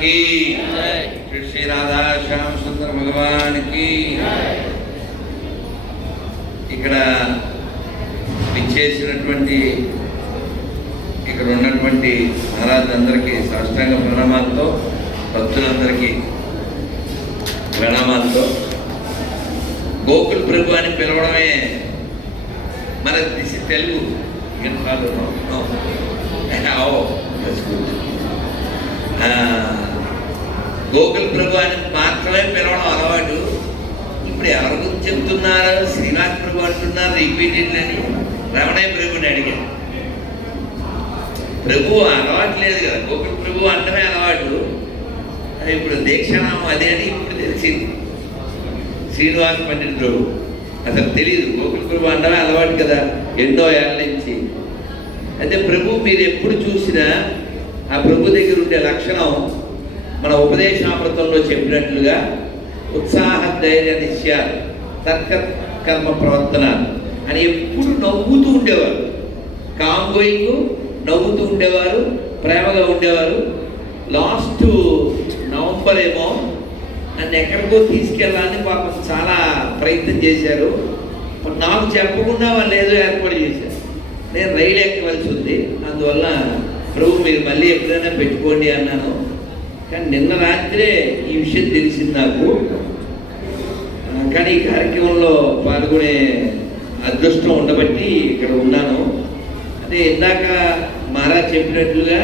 की, श्री राधा श्याम सुंदर भगवान की। ఇక్కడ విచ్చేసినటువంటి ఇక్కడ ఉన్నటువంటి మహారాజులందరికీ సాష్టాంగ ప్రణామాలతో, భక్తులందరికీ ప్రణామాలతో, గోకుల్ ప్రభు అని పిలవడమే మన దిశ తెలుగు. గోకుల్ ప్రభు అని మాత్రమే పిలవడం అలవాటు. ఇప్పుడు ఎవరి గురించి చెప్తున్నారు? శ్రీనివాస్ ప్రభు అంటున్నారు రిపీటెడ్ అని. రమణయ్య ప్రభుని అడిగాను. ప్రభు అలవాటు లేదు కదా, గోకుల్ ప్రభు అంటమే అలవాటు. ఇప్పుడు దీక్షానామం అదే అని ఇప్పుడు తెలిసింది. శ్రీనివాస్ పండితుడు అసలు తెలియదు, గోకుల్ ప్రభు అంటమే అలవాటు కదా ఎన్నో ఏళ్ళ నుంచి. అయితే ప్రభు మీరు ఎప్పుడు చూసినా ఆ ప్రభు దగ్గర ఉండే లక్షణం మన ఉపదేశామృతంలో చెప్పినట్లుగా ఉత్సాహ ధైర్య నిశ్చయ తర్క కర్మ ప్రవర్తన అని ఎప్పుడు నవ్వుతూ ఉండేవారు. కాంగోయింగ్ నవ్వుతూ ఉండేవారు, ప్రేమగా ఉండేవారు. లాస్ట్ నవంబర్ ఏమో నన్ను ఎక్కడికో తీసుకెళ్ళాలని పాపం చాలా ప్రయత్నం చేశారు. నాకు చెప్పకుండా వాళ్ళు ఏదో ఏర్పాటు చేశారు. నేను రైలు ఎక్కవలసి ఉంది, అందువల్ల ప్రభు మీరు మళ్ళీ ఎప్పుడైనా పెట్టుకోండి అన్నాను. కానీ నిన్న రాత్రే ఈ విషయం తెలిసింది నాకు. కానీ ఈ కార్యక్రమంలో పాల్గొనే అదృష్టం ఉండబట్టి ఇక్కడ ఉన్నాను. అదే ఇందాక మహారాజ్ చెప్పినట్లుగా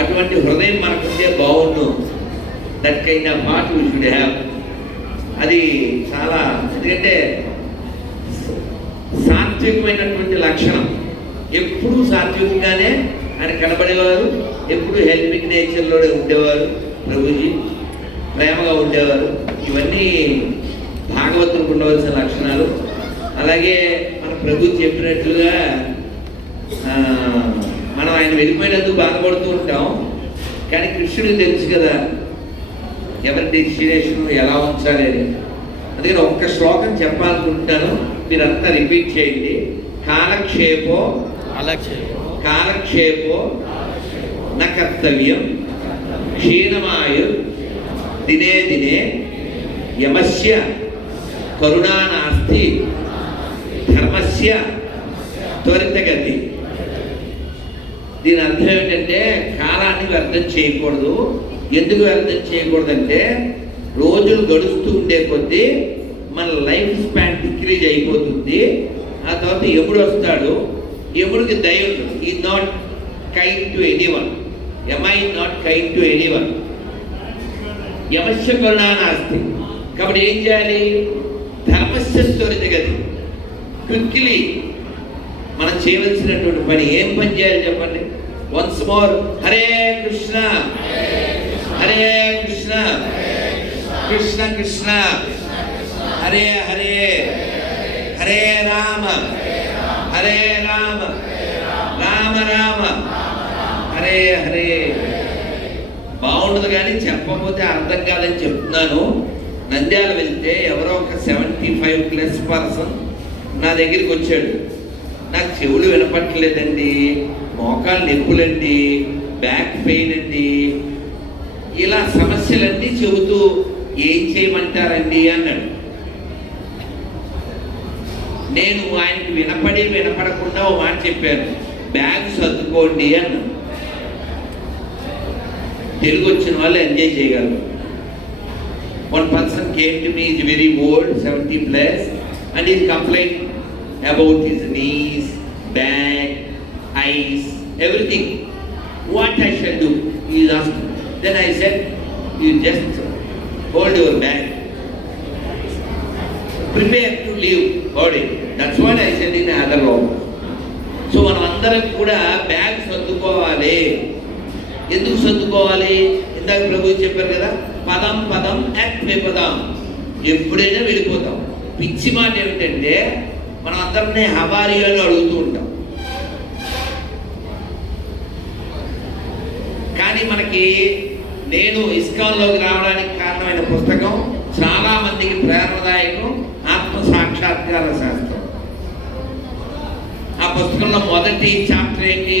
అటువంటి హృదయం మనకుంటే బాగుండు. That kind of heart we should have. అది చాలా, ఎందుకంటే సాత్వికమైనటువంటి లక్షణం. ఎప్పుడూ సాత్వికంగానే ఆయన కనబడేవారు, ఎప్పుడు హెల్పింగ్ నేచర్లోనే ఉండేవారు ప్రభుజీ, ప్రేమగా ఉండేవారు. ఇవన్నీ భాగవతులకు ఉండవలసిన లక్షణాలు. అలాగే మన ప్రభు చెప్పినట్లుగా మనం ఆయన వెళ్ళిపోయినందుకు బాధపడుతూ ఉంటాం. కానీ కృష్ణుడికి తెలుసు కదా ఎవరి డెస్టినేషన్ ఎలా ఉంచాలి అని. అందుకని ఒక్క శ్లోకం చెప్పాలనుకుంటున్నాను, మీరంతా రిపీట్ చేయండి. కాలక్షేపో కాలక్షేపో న కర్తవ్యం క్షీణమాయు దినే దినే యమస్య కరుణా నాస్తి ధర్మస్య త్వరితగతి. దీని అర్థం ఏంటంటే కాలాన్ని వ్యర్థం చేయకూడదు. ఎందుకు వ్యర్థం చేయకూడదంటే రోజులు గడుస్తూ ఉండే కొద్దీ మన లైఫ్ స్పాన్ డిక్రీజ్ అయిపోతుంది. ఆ తర్వాత ఎప్పుడు వస్తాడు, ఎముడికి దయ ఉంటుంది. Is not kind to anyone. Yama is not kind to anyone. యమస్య కరుణా నాస్తి. కాబట్టి ఏం చేయాలి? ధర్మస్య త్వరితగతి. క్విక్లీ మనం చేయవలసినటువంటి పని ఏం పని చేయాలి చెప్పండి. Once more Hare Krishna Hare Krishna Krishna Krishna Hare Hare Hare Rama Hare Rama Rama Rama Hare Hare. బాగుండదు కానీ చెప్పకపోతే అర్థం కాదని చెప్తున్నాను. నంద్యాల వెళ్తే ఎవరో ఒక 75+ పర్సన్ నా దగ్గరికి వచ్చాడు. నాకు చెవులు వినపట్టలేదండి, మోకాలు నొప్పులండి, బ్యాక్ పెయిన్ అండి, ఇలా సమస్యలన్నీ చెబుతూ ఏం చేయమంటారండి అన్నాడు. నేను ఆయనకి వినపడకుండా ఓ మాట చెప్పాను, బ్యాగ్ సర్దుకోండి అన్నాను. తెలుగు వచ్చిన వాళ్ళు ఎంజాయ్ చేయగలరు. One person came to me, is very old, 70+, and he complained about his knees, back, eyes, everything. What I shall do? He is asking. Then I said, you just hold your bag. Prepare to leave body. That's what I said in other law. So మనం అందరం కూడా bag సర్దుకోవాలి. ఎందుకు సర్దుకోవాలి? ఇందాక ప్రభు చెప్పారు కదా, పదం పదం యాక్ట్ విపదం. ఎప్పుడైనా వెళ్ళిపోతాం. పిచ్చి మాట ఏమిటంటే మనం అందరినీ హవారీ అని అడుగుతూ ఉంటాం. కానీ మనకి నేను ఇస్కాన్లోకి రావడానికి కారణమైన పుస్తకం చాలా మందికి ప్రేరణదాయకం, ఆత్మ సాక్షాత్కార శాస్త్రం. ఆ పుస్తకంలో మొదటి చాప్టర్ ఏంటి?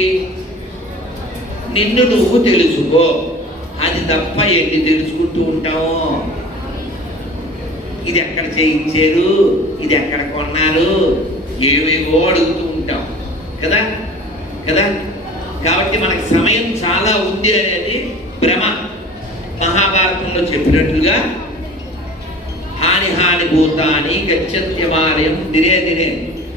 నిన్ను నువ్వు తెలుసుకో. అది తప్ప ఎన్ని తెలుసుకుంటూ ఉంటావు. ఇది ఎక్కడ చేయించారు, ఇది ఎక్కడ కొన్నారు, ఏవేవో అడుగుతూ ఉంటాం కదా కదా. కాబట్టి మనకి సమయం చాలా ఉంది అనేది భ్రమ. మహాభారతంలో చెప్పినట్లుగా హాని భూతాని గచ్చత్యమాలయం దినే దినే.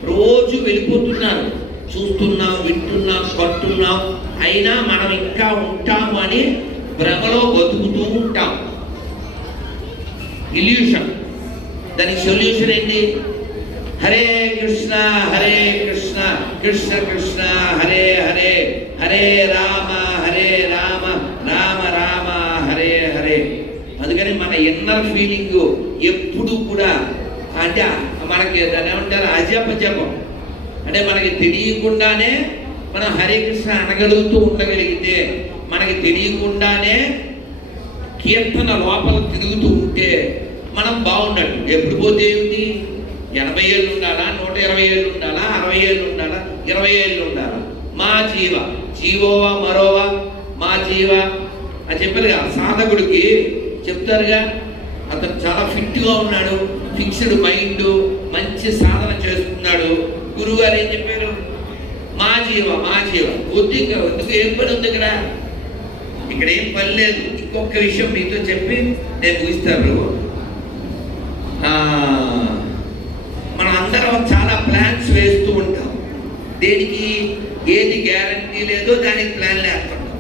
రోజు వెళ్ళిపోతున్నారు, చూస్తున్నాం, వింటున్నాం, పట్టున్నాం, అయినా మనం ఇంకా ఉంటాము అని భ్రమలో బతుకుతూ ఉంటాం. ఇల్యూషన్. దానికి సొల్యూషన్ ఏంటి? హరే కృష్ణ కృష్ణ కృష్ణ హరే హరే, హరే రామ రామ రామ హరే హరే. అందుకని మన ఇన్నర్ ఫీలింగ్ ఎప్పుడు కూడా అంటే మనకి దాన్ని ఏమంటారు, అజపజపం. అంటే మనకి తెలియకుండానే మనం హరే కృష్ణ అనగలుగుతూ ఉండగలిగితే, మనకి తెలియకుండానే కీర్తన లోపల తిరుగుతూ ఉంటే మనం బాగున్నట్టు. ఎప్పుడు పోతే ఏమిటి? 80 ఏళ్ళు ఉండాలా, 120 ఏళ్ళు ఉండాలా, 60 ఏళ్ళు ఉండాలా, 20 ఏళ్ళు ఉండాలా? మా జీవోవా మరోవా మా జీవ అని చెప్పారుగా. సాధకుడికి చెప్తారుగా, అతను చాలా ఫిట్గా ఉన్నాడు, ఫిక్స్డ్ మైండ్, మంచి సాధన చేస్తున్నాడు. గురువు గారు ఏం చెప్పారు? మా జీవ వద్దు, ఇంకా ఎందుకు, ఏం పని ఉంది ఇక్కడ ఏం పని లేదు. ఇంకొక విషయం మీతో చెప్పి నేను ముగిస్తాను. మనం అందరం చాలా ప్లాన్స్ వేస్తూ ఉంటాం. దేనికి? ఏది గ్యారంటీ లేదో దానికి ప్లాన్ వేస్తుంటాం.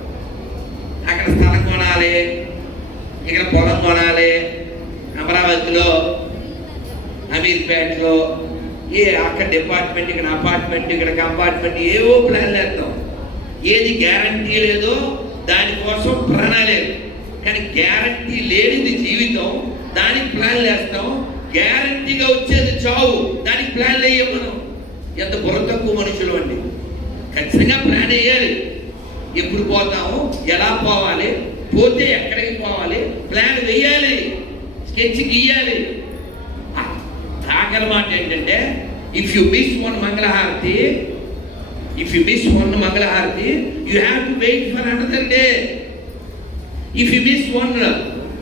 అక్కడ స్థలం కొనాలి, ఇక్కడ పొలం కొనాలి, అమరావతిలో, అమీర్పేటలో అక్కడ డిపార్ట్మెంట్, ఇక్కడ అపార్ట్మెంట్, ఇక్కడ కంపార్ట్మెంట్, ఏవో ప్లాన్ వేస్తాం. ఏది గ్యారంటీ లేదో దానికోసం ప్రణాళిక. కానీ గ్యారంటీ లేనిది జీవితం, దానికి ప్లాన్ వేస్తాం. గ్యారంటీగా వచ్చేది చావు, దానికి ప్లాన్ వేయం మనం. ఎంత బుర్ర తక్కువ మనుషులు అండి. ఖచ్చితంగా ప్లాన్ వేయాలి. ఎప్పుడు పోతాము, ఎలా పోవాలి, పోతే ఎక్కడికి పోవాలి, ప్లాన్ వేయాలి, స్కెచ్ గీయాలి. ఆఖరి మాట ఏంటంటే, ఇఫ్ యు మిస్ వన్ మంగళహారతి, you have to wait for another day. If you miss one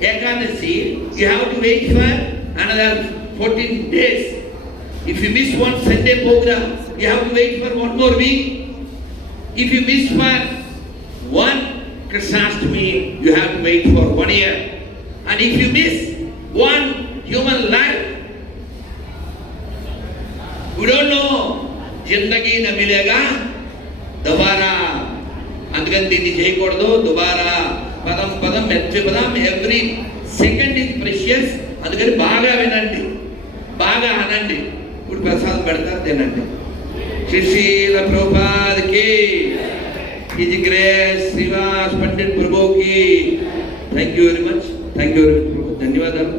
Ekadasi, you have to wait for another 14 days. If you miss one Sunday program, you have to wait for one more week. If you miss for one Krishnastami, you have to wait for 1 year. And if you miss one human life, we don't know, జిందగీ న మిలేగా దుబారా. అందుకని దీన్ని చేయకూడదు. దుబారా పదం మెచ్చపదం, every second is precious. అందుకని బాగా వినండి, బాగా అనండి. ఇప్పుడు ప్రసాదం పెడతారు, తినండి. శ్రీల ప్రభుపాదకి ఇది గ్రేస్ శ్రీవాస్ పండిట్ ప్రభుకి థ్యాంక్ యూ వెరీ మచ్. ధన్యవాదాలు.